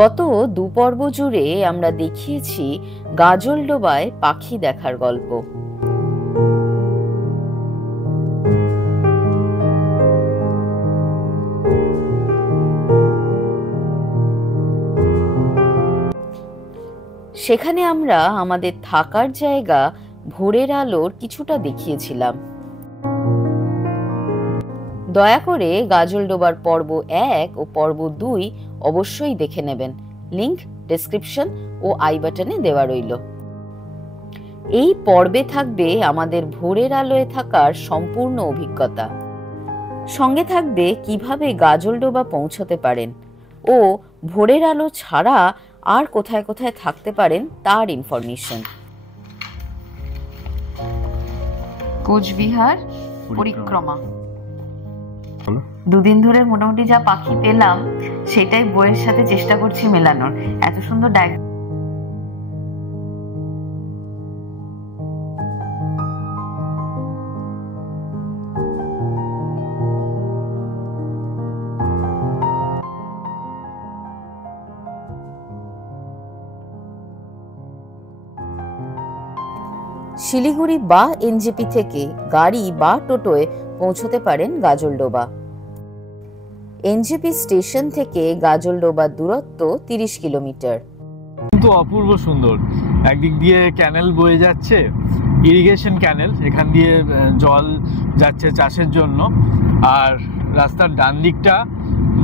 গত দু পর্ব জুড়ে আমরা দেখিয়েছি গাজলডোবায় পাখি দেখার গল্প। সেখানে আমরা আমাদের থাকার জায়গা ভোরের আলোর কিছুটা দেখিয়েছিলাম। দয়া করে গাজলডোবার পর্ব 1 ও পর্ব 2 অবশ্যই দেখে নেবেন। লিংক ডেসক্রিপশন ও আই বাটনে দেওয়া রইল। এই পর্বে থাকবে আমাদের ভোরের আলোয় থাকার সম্পূর্ণ অভিজ্ঞতা, সঙ্গে থাকবে কিভাবে গাজলডোবা পৌঁছতে পারেন ও ভোরের আলো ছাড়া আর কোথায় কোথায় থাকতে পারেন তার ইনফরমেশন। কোচবিহার পরিক্রমা দুদিন ধরে মোটামুটি যা পাখি পেলাম সেটাই বইয়ের সাথে চেষ্টা করছি মেলানোর। এত সুন্দর শিলিগুড়ি বা এনজেপি থেকে গাড়ি বা টোটোয় পৌঁছতে পারেন গাজলডোবা। এনজেপি স্টেশন থেকে গাজলডোবার দূরত্ব 30 কিলোমিটার। কিন্তু অপূর্ব সুন্দর, একদিক দিয়ে ক্যানেল বয়ে যাচ্ছে, ইরিগেশন ক্যানেল, এখান দিয়ে জল যাচ্ছে চাষের জন্য, আর রাস্তার ডান দিকটা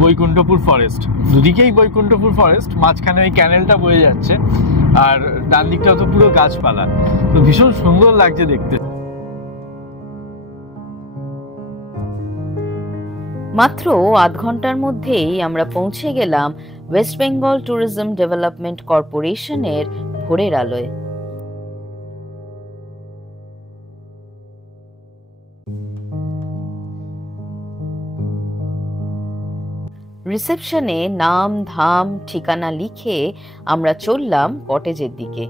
বৈকুণ্ঠপুর ফরেস্ট। দুদিকেই বৈকুণ্ঠপুর ফরেস্ট, মাঝখানে ওই ক্যানেলটা বয়ে যাচ্ছে, আর ডান দিকটা তো পুরো গাছপালা, তো ভীষণ সুন্দর লাগছে দেখতে। মাত্র আধ ঘন্টার মধ্যেই আমরা পৌঁছে গেলাম ওয়েস্ট বেঙ্গল ট্যুরিজম ডেভেলপমেন্ট কর্পোরেশনের ভোরের আলোয়। রিসেপশনে নাম ধাম ঠিকানা লিখে আমরা চললাম কটেজের দিকে।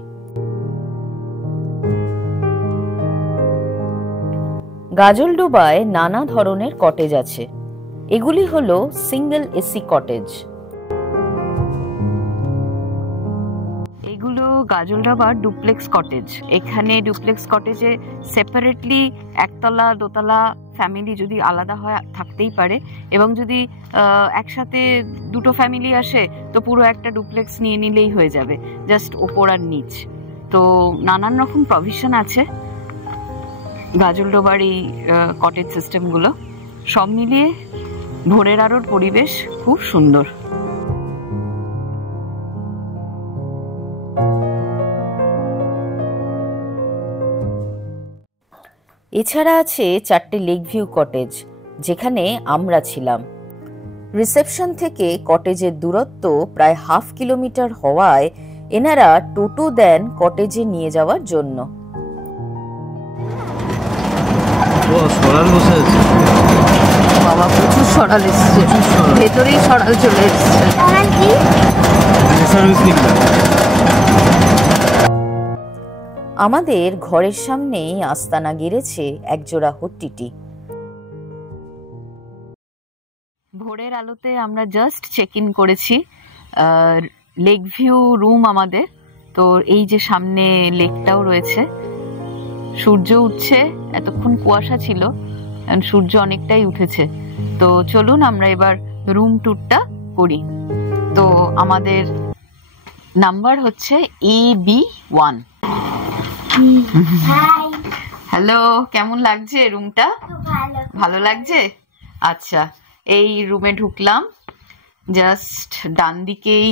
গাজলডোবায় নানা ধরনের কটেজ আছে। এগুলি হলো সিঙ্গেল এসি কটেজ। এগুলো গাজলডোবার ডুপ্লেক্স কটেজ। এখানে ডুপ্লেক্স কটেজে সেপারেটলি একতলা দোতলা ফ্যামিলি যদি আলাদা হয় থাকতেই পারে, এবং যদি একসাথে দুটো ফ্যামিলি আসে তো পুরো একটা ডুপ্লেক্স নিয়ে নিলেই হয়ে যাবে, জাস্ট ওপর আর নিচ। তো নানান রকম প্রভিশন আছে গাজলডোবার এই কটেজ সিস্টেমগুলো। সব মিলিয়ে ভোরের আলোর পরিবেশ খুব সুন্দর। এছাড়া আছে 4টে লেক ভিউ কটেজ, যেখানে আমরা ছিলাম। রিসেপশন থেকে কটেজের দূরত্ব প্রায় 1/2 কিলোমিটার হওয়ায় এনারা টোটো দেন কটেজে নিয়ে যাওয়ার জন্য। বাবা, প্রচুর সরাল এসছে, ভেতরেই সরাল চলে এসছে। আমাদের ঘরের সামনেই আস্তানা গেড়েছে একজোড়া হট্টিটি। ভোরের আলোতে আমরা জাস্ট চেক ইন করেছি। লেক ভিউ রুম আমাদের। তো এই যে সামনে লেকটাও রয়েছে, সূর্য উঠছে, এতক্ষণ কুয়াশা ছিল, সূর্য অনেকটাই উঠেছে। তো চলুন আমরা এবার রুম ট্যুরটা করি। তো আমাদের নাম্বার হচ্ছে AB1। হ্যালো, কেমন লাগছে রুমটা? ভালো লাগছে? আচ্ছা, এই রুমে ঢুকলাম। জাস্ট ডান দিকেই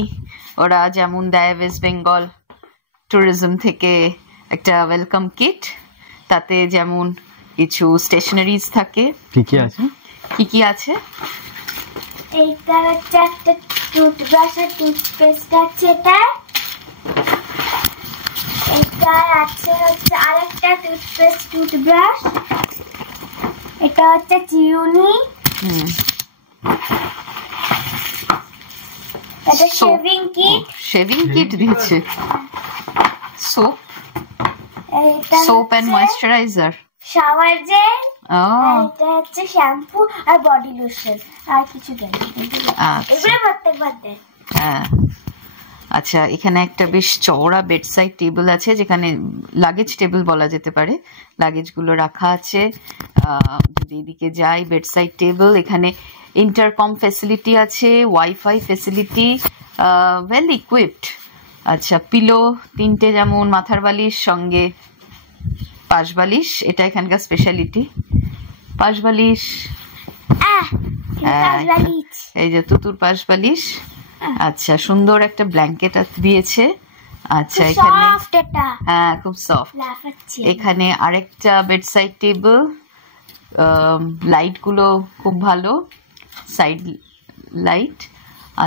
ওরা যেমন দেয় ওয়েস্ট বেঙ্গল ট্যুরিজম থেকে একটা ওয়েলকাম কিট, তাতে যেমন কিছু স্টেশনারিজ থাকে। কি কি আছে? এইটা হচ্ছে একটা টুথব্রাশ আর টুথপেস্ট আছে। এটা আছে হচ্ছে আরেকটা টুথপেস্ট টুথব্রাশ। এটা হচ্ছে চিরুনি। এটা শেভিং কিট। শেভিং কিট দিয়েছে। Soap and moisturiser, shower gel, এটা হচ্ছে শ্যাম্পু আর বডি লোশন, আর কিছু দেয়। এগুলো প্রত্যেকবার দেয়। আচ্ছা, এখানে একটা বেশ চওড়া বেডসাইড টেবিল আছে, যেখানে লাগেজ টেবিল বলা যেতে পারে, লাগেজগুলো রাখা আছে। যদি এদিকে যাই, বেডসাইড টেবিল, এখানে ইন্টারকম ফেসিলিটি আছে, ওয়াইফাই ফেসিলিটি, ওয়েল ইকুইপড। আচ্ছা, পিলো 3টে, যেমন মাথার বালিশ সঙ্গে পাশ বালিশ, এটা এখানকার স্পেশালিটি, পাশ বালিশ। এই যে তুতুর পাশ বালিশ। আচ্ছা, সুন্দর একটা ব্ল্যাঙ্কেট দিয়েছে। আচ্ছা, এখানে হ্যাঁ খুব সফট। এখানে আরেকটা বেডসাইড টেবিল, লাইট গুলো খুব ভালো, সাইড লাইট।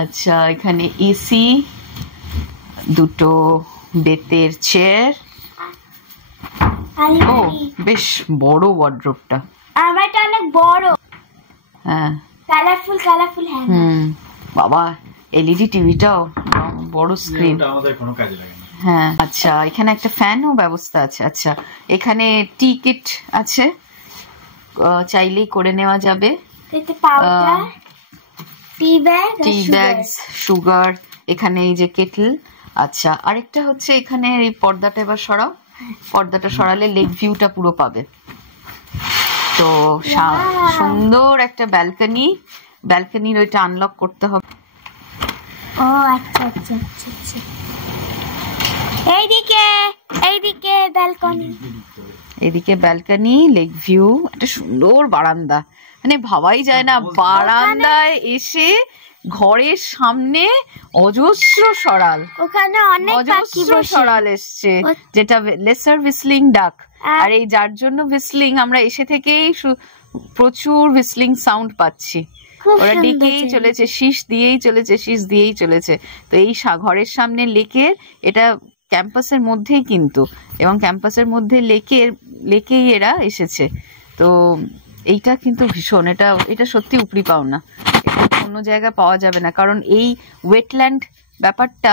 আচ্ছা, এখানে এসি, দুটো বেতের চেয়ার। ও বেশ বড় ওয়ার্ড্রোবটা, আমারটা অনেক বড়। হ্যাঁ, কালারফুল কালারফুল। হ্যাঁ বাবা, এলইডি টিভিটাও বড় স্ক্রিন, আমাদের কোনো কাজে লাগে না। হ্যাঁ। আচ্ছা, এখানে একটা ফ্যানও ব্যবস্থা আছে। আচ্ছা, এখানে টি কিট আছে, চাইলেই করে নেওয়া যাবে। টি ব্যাগ, সুগার, এখানে এই যে কেটল। আচ্ছা, আরেকটা হচ্ছে এখানে এই পর্দাটা এবার সরাও, পর্দাটা সরালে লেক ভিউটা পুরো পাবে। তো সুন্দর একটা ব্যালকনি, ব্যালকনির ওইটা আনলক করতে হবে। ও আচ্ছা আচ্ছা আচ্ছা আচ্ছা, এইদিকে এইদিকে ব্যালকনি, এদিকে ব্যালকনি, লেক ভিউ, একটা সুন্দর বারান্দা, মানে ভাবাই যায় না বারান্দায় এসে ঘরের সামনে অজস্র সরাল, ওখানে অনেক পাখি বসে, সরাল এসছে, যেটা লেসার হুইসলিং ডাক। আর এই যার জন্য হুইসলিং, আমরা এসে থেকেই প্রচুর হুইসলিং সাউন্ড পাচ্ছি। ওরা ডেকেই চলেছে, শীষ দিয়েই চলেছে, শীষ দিয়েই চলেছে। তো এই ঘরের সামনে লেকের, এটা ক্যাম্পাসের মধ্যেই কিন্তু, এবং ক্যাম্পাসের মধ্যে লেকেই এরা এসেছে। তো এইটা কিন্তু ভীষণ, এটা সত্যি উপরি পাওনা, এটা অন্য জায়গায় পাওয়া যাবে না, কারণ এই ওয়েটল্যান্ড ব্যাপারটা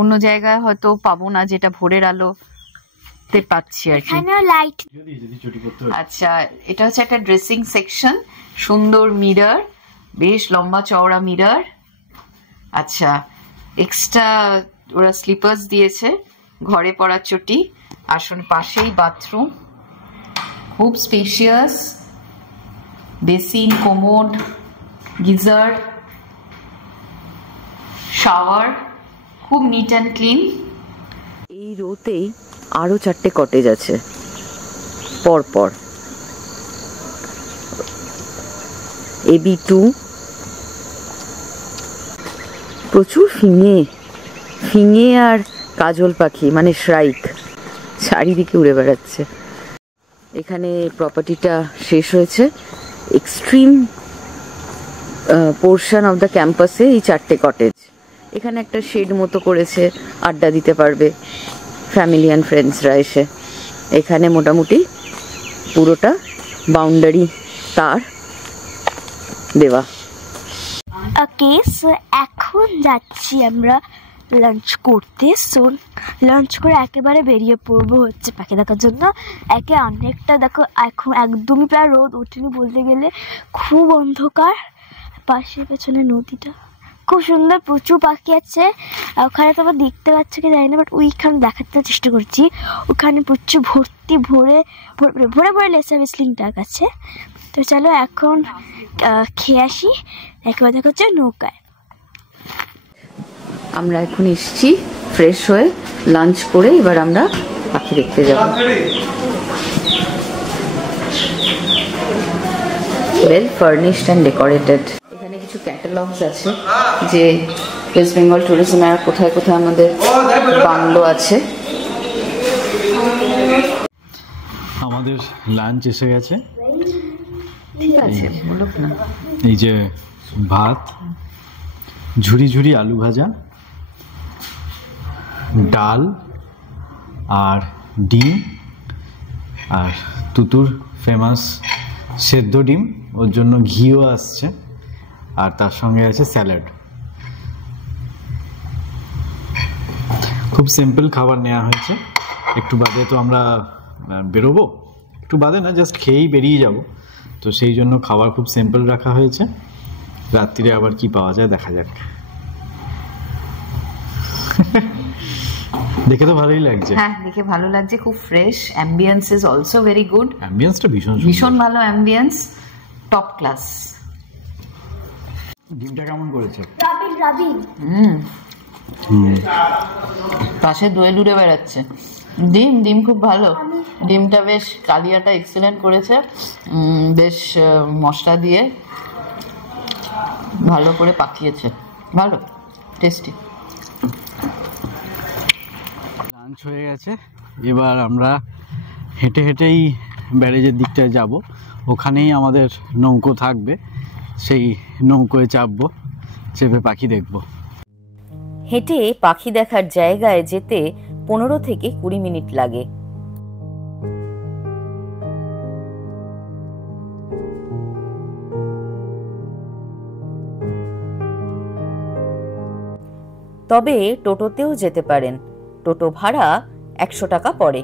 অন্য জায়গায় হয়তো পাবো না, যেটা ভোরের আলোতে পাচ্ছি আর কি। আচ্ছা, এটা হচ্ছে একটা ড্রেসিং সেকশন, সুন্দর মিরর, বেশ লম্বা চওড়া মিরর। আচ্ছা, এক্সট্রা ওরা স্লিপার্স দিয়েছে, ঘরে পরার চটি, আসলে পাশেই বাথরুম, খুব spacious, basin, commode, geyser, shower, খুব নিট অ্যান্ড ক্লিন। এই রোতেই আরো 4টে কটেজ আছে পরপর, AB2, প্রচুর ফিঙে আর কাজল পাখি, মানে শ্রাইক, চারিদিকে উড়ে বেড়াচ্ছে। এখানে প্রপার্টিটা শেষ হয়েছে, এক্সট্রিম পোর্শন অফ দ্য ক্যাম্পাসে এই 4টে কটেজ। এখানে একটা শেড মতো করেছে, আড্ডা দিতে পারবে ফ্যামিলি অ্যান্ড ফ্রেন্ডসরা এসে। এখানে মোটামুটি পুরোটা বাউন্ডারি তার দেওয়া। ওকে, সো এখন যাচ্ছি আমরা লাঞ্চ করতে। সো লাঞ্চ করে একেবারে বেরিয়ে পড়বো হচ্ছে পাখি দেখার জন্য। অনেকটা দেখো, এখন একদমই প্রায় রোদ ওঠেনি বলতে গেলে, খুব অন্ধকার, পাশের পেছনে নদীটা খুব সুন্দর, প্রচুর পাখি আছে ওখানে। তো আবার দেখতে পাচ্ছ কি জানি না, বাট ওইখানে দেখাতে চেষ্টা করছি। ওখানে প্রচুর ভরে ভরে লেসার হুইসলিং ডাক আছে। তো চলো এখন খেয়ে আসি, একেবারে দেখা হচ্ছে নৌকায়। আমরা এখন এসছি ফ্রেশ হয়ে, লাঞ্চ করে এবার আমরা পাখি দেখতে যাব। Well furnished and decorated. এখানে কিছু ক্যাটালগস আছে যে ওয়েস্ট বেঙ্গল ট্যুরিজমের কোথায় কোথায় আমাদের বাংলো আছে। আমাদের লাঞ্চ এসে গেছে, ঠিক আছে, বলো না। এই যে ভাত, ঝুরি ঝুরি আলু ভাজা, ডাল আর ডিম, আর তুতুর ফেমাস সেদ্ধ ডিম, ওর জন্য ঘিও আসছে, আর তার সঙ্গে আছে স্যালাড। খুব সিম্পল খাবার নেওয়া হয়েছে। একটু বাদে তো আমরা বেরোবো, একটু বাদে না, জাস্ট খেয়েই বেরিয়ে যাব, তো সেই জন্য খাবার খুব সিম্পল রাখা হয়েছে। রাত্রিরে আবার কি পাওয়া যায় দেখা যাক। দেখে তো ভালোই লাগছে। হ্যাঁ, দেখে ভালো লাগছে, খুব fresh. Ambience is also very good. অ্যাম্বিয়েন্সটা ভীষণ ভীষণ ভালো অ্যাম্বিয়েন্স, টপ ক্লাস। ডিমটা কেমন করেছে? রাবিন পাশে দই লুড়ে বেড়াচ্ছে। ডিম খুব ভালো, ডিমটা বেশ, কালিয়াটা এক্সিলেন্ট করেছে, বেশ মশলা দিয়ে ভালো করে পাকিয়েছে, ভালো টেস্টি। লাঞ্চ হয়ে গেছে, এবার আমরা হেঁটে হেঁটেই ব্যারেজের দিকটায় যাব। ওখানেই আমাদের নৌকো থাকবে, সেই নৌকোয় চাপবো, চেপে পাখি দেখবো। হেঁটে পাখি দেখার জায়গায় যেতে 15 থেকে 20 মিনিট লাগে। তবে টোটোতেও যেতে পারেন, টোটো ভাড়া 100 টাকা পড়ে।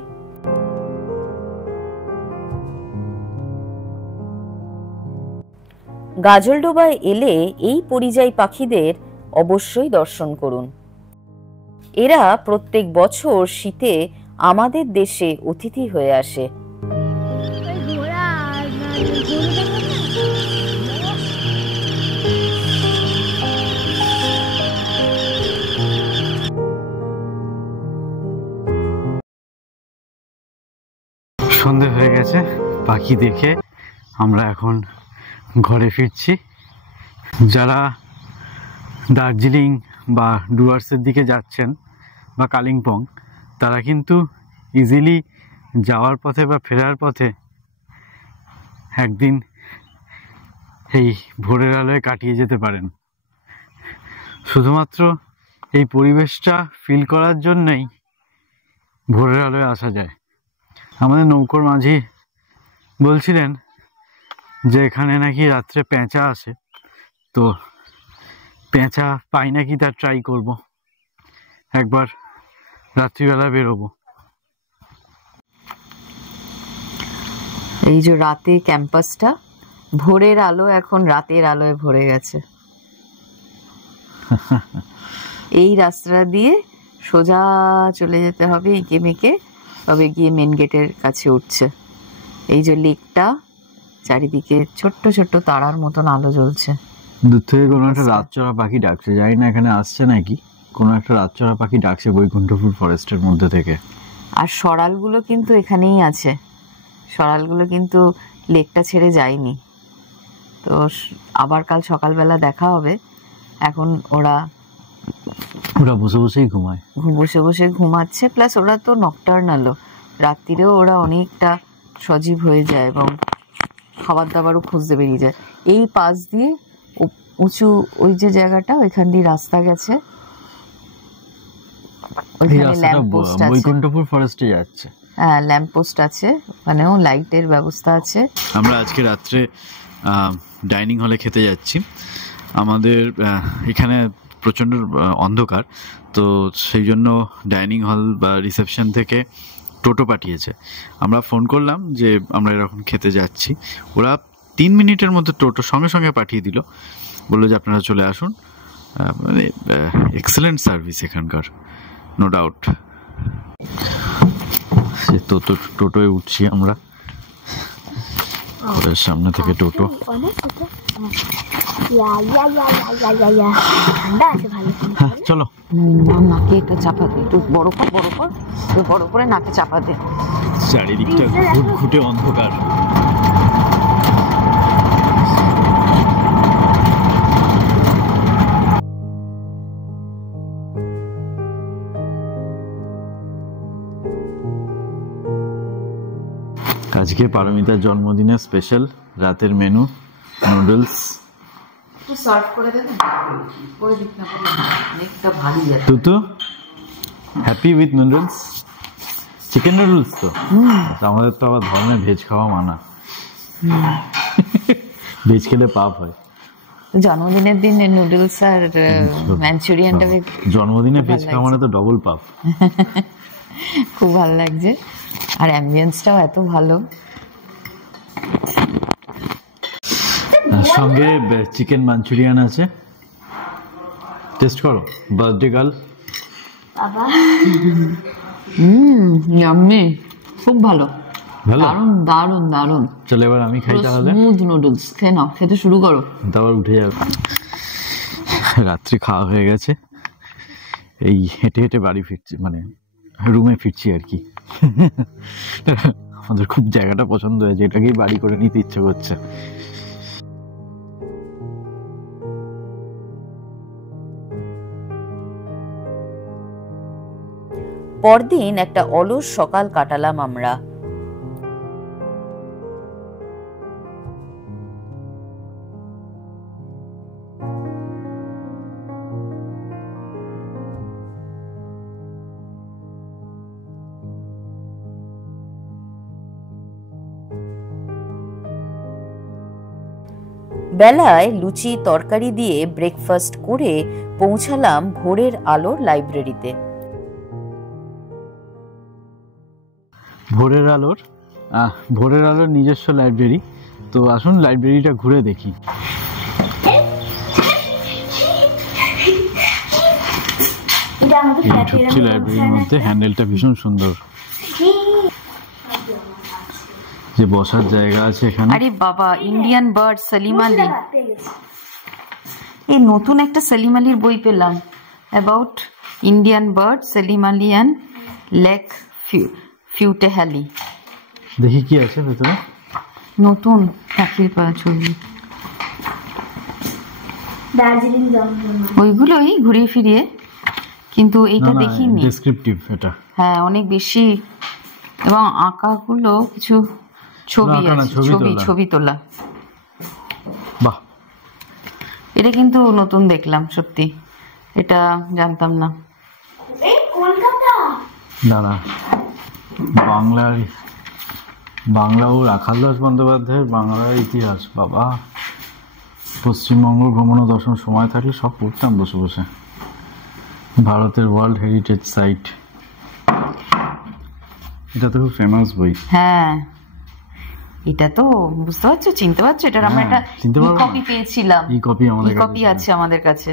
গাজলডোবায় এলে এই পরিযায়ী পাখিদের অবশ্যই দর্শন করুন। এরা প্রত্যেক বছর শীতে আমাদের দেশে অতিথি হয়ে আসে। সন্ধে হয়ে গেছে, পাখি দেখে আমরা এখন ঘরে ফিরছি। যারা দার্জিলিং বা ডুয়ার্সের দিকে যাচ্ছেন বা কালিম্পং, তারা কিন্তু ইজিলি যাওয়ার পথে বা ফেরার পথে একদিন এই ভোরের আলোয় কাটিয়ে যেতে পারেন। শুধুমাত্র এই পরিবেশটা ফিল করার জন্যই ভোরের আলোয় আসা যায়। আমাদের নৌকোর মাঝি বলছিলেন যে এখানে নাকি রাত্রে পেঁচা আসে, তো পেঁচা পাই নাকি তার ট্রাই করব, একবার রাত্রিবেলা বেরোবো। এই যে রাতে ক্যাম্পাসটা, ভোরের আলো এখন রাতের আলোয় ভরে গেছে। এই রাস্তা দিয়ে সোজা চলে যেতে হবে এঁকে মেঁকে, তবে গিয়ে মেন গেটের কাছে উঠছে। এই যে লেকটা, চারিদিকে ছোট্ট ছোট্ট তারার মতন আলো জ্বলছে। দূর থেকে কোনো একটা রাতচরা পাখি ডাকছে, জানি না এখানে আসছে নাকি, কোনো একটা রাতচরা পাখি ডাকছে বৈকুণ্ঠপুর ফরেস্টের মধ্যে থেকে। আর সরালগুলো কিন্তু এখানেই আছে, সরালগুলো কিন্তু লেকটা ছেড়ে যায়নি। তো আবার কাল সকালবেলা দেখা হবে। এখন ওরা বসে বসেই ঘুমায়, বসে বসে ঘুমাচ্ছে, প্লাস ওরা তো নকটার্নালও, রাত্রিরেও ওরা অনেকটা সজীব হয়ে যায় এবং খাবার দাবারও খুঁজতে বেরিয়ে যায়। এই পাশ দিয়ে উঁচু ওই যে জায়গাটা, ওইখান দিয়ে রাস্তা গেছে, ওইখানে ল্যাম্পপোস্ট আছে। বৈকুণ্ঠপুর ফরেস্টে যাচ্ছে। হ্যাঁ, ল্যাম্পপোস্ট আছে, ওখানেও লাইটের ব্যবস্থা আছে। আমরা আজকে রাত্রে ডাইনিং হলে খেতে যাচ্ছি। আমাদের এখানে প্রচণ্ড অন্ধকার, তো সেই জন্য ডাইনিং হল বা রিসেপশন থেকে টোটো পাঠিয়েছে। আমরা ফোন করলাম যে আমরা এরকম খেতে যাচ্ছি, ওরা 3 মিনিটের মধ্যে টোটো সঙ্গে সঙ্গে পাঠিয়ে দিল, বললো যে আপনারা চলে আসুন। মানে এক্সেলেন্ট সার্ভিস এখানকার, নো ডাউট। সে টোটোয় উঠছি আমরা, ঘরের সামনে থেকে টোটো। চলো নাকে একটু চাপা দে, একটু বড় কর, বড় করে নাকে চাপা দে। চারিদিকটা ঘুটঘুটে অন্ধকার। আজকে পারমিতার জন্মদিনের স্পেশাল রাতের মেনু নুডলস। সার্ভ করে দেবেন, করে দিক না, অনেকটা ভারী আছে। তুতু happy with noodles, chicken noodles তো। আমাদের তো আবার ধর্মে ভেজ খাওয়া মানা, ভেজ খেলে পাপ হয়। জন্মদিনের দিন নুডলস আর ম্যাঞ্চুরিয়ানটা, জন্মদিনে ভেজ খাওয়া মানে তো ডবল পাপ। খুব ভালো লাগছে, আর অ্যাম্বিয়েন্সটাও এত ভালো। সঙ্গে চিকেন মাঞ্চুরিয়ান আছে, টেস্ট করো। বার্থডে গার্ল আবার ইয়াম্মি, খুব ভালো, ভালো, দারুন দারুন দারুন। চলো এবার আমি খাই তাহলে। স্মুথ নুডলস, খেয়ে নাও, খেতে শুরু করো। তারপর উঠে যাবে। রাত্রি খাওয়া হয়ে গেছে, এই হেঁটে হেঁটে বাড়ি ফিরছি, মানে রুমে ফিরছি আর কি। আমাদের খুব জায়গাটা পছন্দ হয়েছে, এটাকেই বাড়ি করে নিতে ইচ্ছে করছে। পরদিন একটা অলস সকাল কাটালাম আমরা। বেলায় লুচি তরকারি দিয়ে ব্রেকফাস্ট করে পৌঁছালাম ভোরের আলোর লাইব্রেরিতে। ভোরের আলোর নিজস্ব লাইব্রেরি। তো আসুন লাইব্রেরিটা ঘুরে দেখি। ঢুকছি লাইব্রেরির মধ্যে, হ্যান্ডেলটা ভীষণ সুন্দর, যে বসার জায়গা আছে এখানে। আরে বাবা, ইন্ডিয়ান বার্ড সেলিম আলী, এই নতুন একটা সেলিম আলীর বই পেলাম, about Indian bird Salim Ali and Laeeq Fatehally. দেখি কি আছে ভেতরে। নতুন পাখির ছবি, দার্জিলিং জমজমা, ওইগুলোই ঘুরিয়ে ফিরিয়ে, কিন্তু এইটা দেখিনি। ডেসক্রিপটিভ এটা, হ্যাঁ অনেক বেশি, এবং আঁকাগুলো কিছু ছবি আছে, ছবি তোলা। বাহ, এটা কিন্তু নতুন দেখলাম, সত্যি এটা জানতাম না। এই কলকাতা দাদা, বাংলা ও রাখালদাস বন্দ্যোপাধ্যায়ের বাংলার ইতিহাস। বাবা, পশ্চিমবঙ্গ ভ্রমণ ও দর্শন সময় থাকলে সব পড়তাম বসে বসে। ভারতের ওয়ার্ল্ড হেরিটেজ সাইট, এটা তো খুব ফেমাস বই। হ্যাঁ, এটা তো বুঝতে পারছো, চিনতে পারছো, এটার আমরা একটা কপি পেয়েছিলাম। কপি আছে আমাদের কাছে।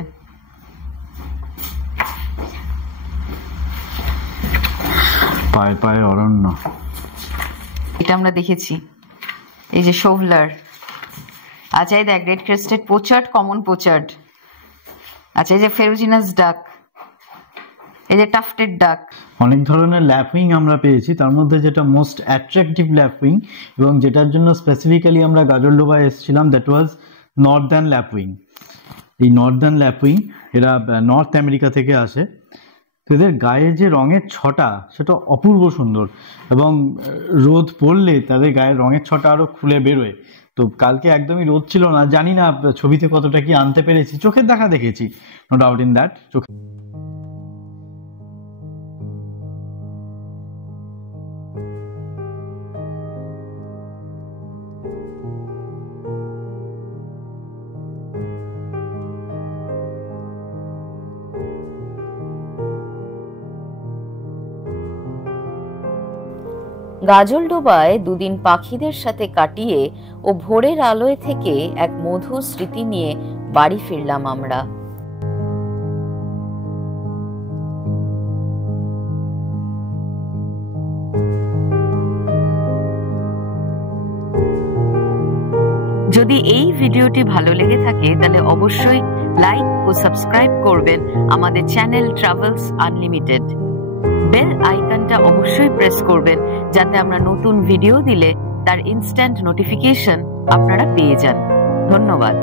পায়ে পায়ে অরণ্য, এটা আমরা দেখেছি। এই যে শোভলার, আচ্ছা এই দেখ রেড ক্রেস্টেড পোচার্ড, কমন পোচার্ড, আচ্ছা এই যে ফেরুজিনাস ডাক, এই যে টাফটেড ডাক। অনেক ধরনের ল্যাপউইং আমরা পেয়েছি, তার মধ্যে যেটা মোস্ট অ্যাট্রাকটিভ ল্যাপউইং এবং যেটার জন্য স্পেসিফিক্যালি আমরা গাজলডোবায় এসেছিলাম, দ্যাট ওয়াজ নর্দার্ন ল্যাপউইং। এই নর্দার্ন ল্যাপউইং এরা নর্থ আমেরিকা থেকে আসে। তো এদের গায়ে যে রঙের ছটা, সেটা অপূর্ব সুন্দর, এবং রোদ পড়লে তাদের গায়ের রঙের ছটা আরো খুলে বেরোয়। তো কালকে একদমই রোদ ছিল না, জানি না ছবিতে কতটা কি আনতে পেরেছি, চোখের দেখা দেখেছি, নো ডাউট ইন দ্যাট। চোখে গাজলডোবায় দুদিন পাখিদের সাথে কাটিয়ে ও ভোরের আলোয় থেকে এক মধুর স্মৃতি নিয়ে বাড়ি ফিরলাম আমরা। যদি এই ভিডিওটি ভালো লেগে থাকে তাহলে অবশ্যই লাইক ও সাবস্ক্রাইব করবেন আমাদের চ্যানেল ট্রাভেলস আনলিমিটেড। বেল আইকনটা অবশ্যই প্রেস করবেন যাতে আমরা নতুন ভিডিও দিলে তার ইনস্ট্যান্ট নোটিফিকেশন আপনারা পেয়ে যান। ধন্যবাদ।